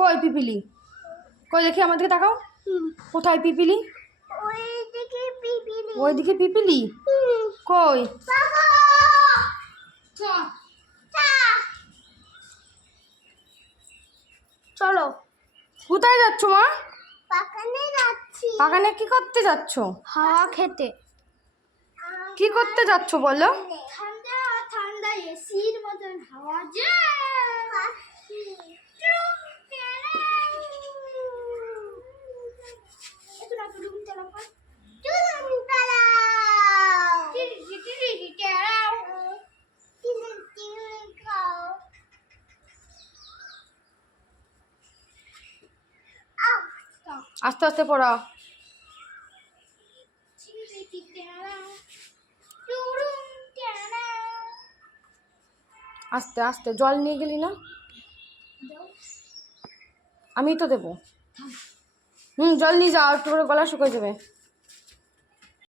কই পিপিলি? কই দেখি আমার দিকে তাকাও। কোথায় পিপিলি? ওইদিকে পিপিলি? কই? চলো। কোথায় যাচ্ছ মা? বাগানে যাচ্ছি। বাগানে কি করতে যাচ্ছ? হাওয়া খেতে। কি করতে যাচ্ছ বলো? ঠান্ডা ঠান্ডা এসির মতন হাওয়া যে আস্তে আস্তে পড়া। আস্তে আস্তে। জল নিয়ে গেলি না? আমি তো দেবো। জল নিয়ে যাও, একটু করে গলা শুকিয়ে যাবে।